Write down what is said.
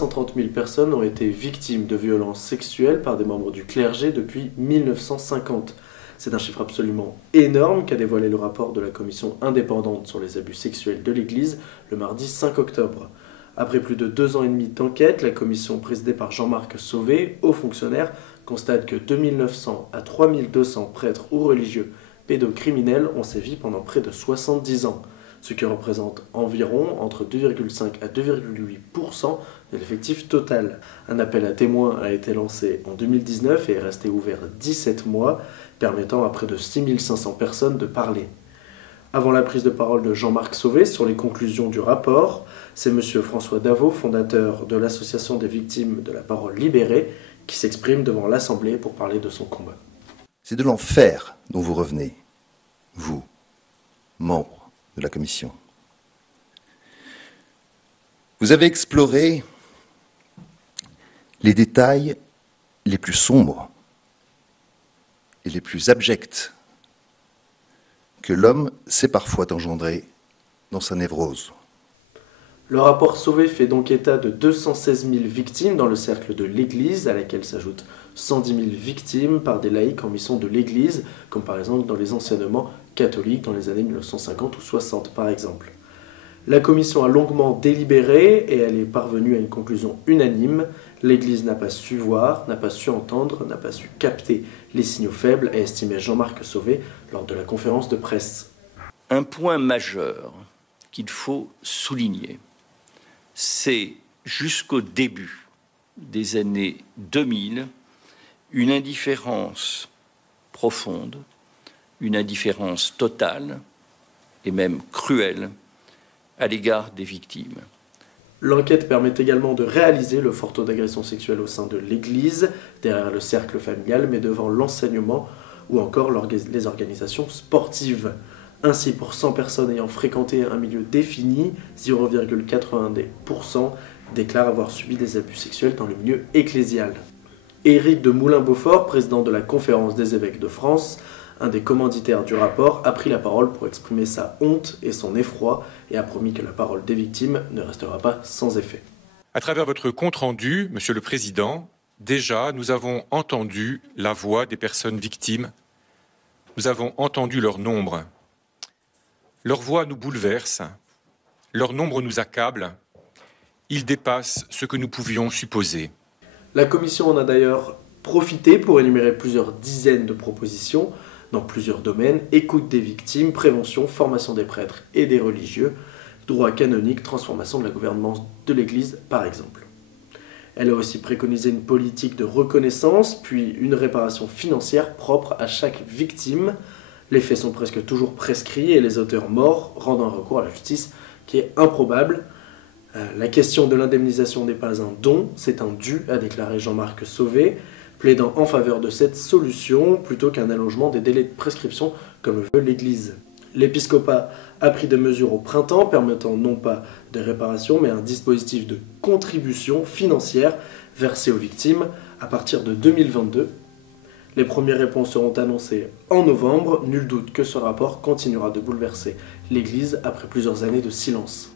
130 000 personnes ont été victimes de violences sexuelles par des membres du clergé depuis 1950. C'est un chiffre absolument énorme qu'a dévoilé le rapport de la commission indépendante sur les abus sexuels de l'Église le mardi 5 octobre. Après plus de 2 ans et demi d'enquête, la commission présidée par Jean-Marc Sauvé, haut fonctionnaire, constate que 2900 à 3200 prêtres ou religieux pédocriminels ont sévi pendant près de 70 ans, ce qui représente environ entre 2,5 à 2,8% de l'effectif total. Un appel à témoins a été lancé en 2019 et est resté ouvert 17 mois, permettant à près de 6500 personnes de parler. Avant la prise de parole de Jean-Marc Sauvé sur les conclusions du rapport, c'est M. François Davot, fondateur de l'Association des victimes de la parole libérée, qui s'exprime devant l'Assemblée pour parler de son combat. C'est de l'enfer dont vous revenez, vous, membres de la Commission. Vous avez exploré les détails les plus sombres et les plus abjects que l'homme sait parfois engendrer dans sa névrose. Le rapport Sauvé fait donc état de 216 000 victimes dans le cercle de l'Église, à laquelle s'ajoutent 110 000 victimes par des laïcs en mission de l'Église, comme par exemple dans les enseignements catholiques dans les années 1950 ou 60 par exemple. La commission a longuement délibéré et elle est parvenue à une conclusion unanime. L'Église n'a pas su voir, n'a pas su entendre, n'a pas su capter les signaux faibles, a estimé Jean-Marc Sauvé lors de la conférence de presse. Un point majeur qu'il faut souligner, c'est jusqu'au début des années 2000, une indifférence profonde, une indifférence totale et même cruelle à l'égard des victimes. L'enquête permet également de réaliser le fort taux d'agression sexuelle au sein de l'Église, derrière le cercle familial, mais devant l'enseignement ou encore les organisations sportives. Ainsi, pour 100 personnes ayant fréquenté un milieu défini, 0,81% déclarent avoir subi des abus sexuels dans le milieu ecclésial. Éric de Moulin-Beaufort, président de la Conférence des évêques de France, un des commanditaires du rapport, a pris la parole pour exprimer sa honte et son effroi et a promis que la parole des victimes ne restera pas sans effet. À travers votre compte-rendu, Monsieur le Président, déjà nous avons entendu la voix des personnes victimes. Nous avons entendu leur nombre. Leur voix nous bouleverse, leur nombre nous accable. Ils dépassent ce que nous pouvions supposer. La Commission en a d'ailleurs profité pour énumérer plusieurs dizaines de propositions dans plusieurs domaines: écoute des victimes, prévention, formation des prêtres et des religieux, droit canonique, transformation de la gouvernance de l'Église par exemple. Elle a aussi préconisé une politique de reconnaissance, puis une réparation financière propre à chaque victime. Les faits sont presque toujours prescrits et les auteurs morts rendent un recours à la justice qui est improbable. La question de l'indemnisation n'est pas un don, c'est un dû, a déclaré Jean-Marc Sauvé, plaidant en faveur de cette solution plutôt qu'un allongement des délais de prescription comme le veut l'Église. L'épiscopat a pris des mesures au printemps permettant non pas de réparation mais un dispositif de contribution financière versée aux victimes à partir de 2022. Les premières réponses seront annoncées en novembre. Nul doute que ce rapport continuera de bouleverser l'Église après plusieurs années de silence.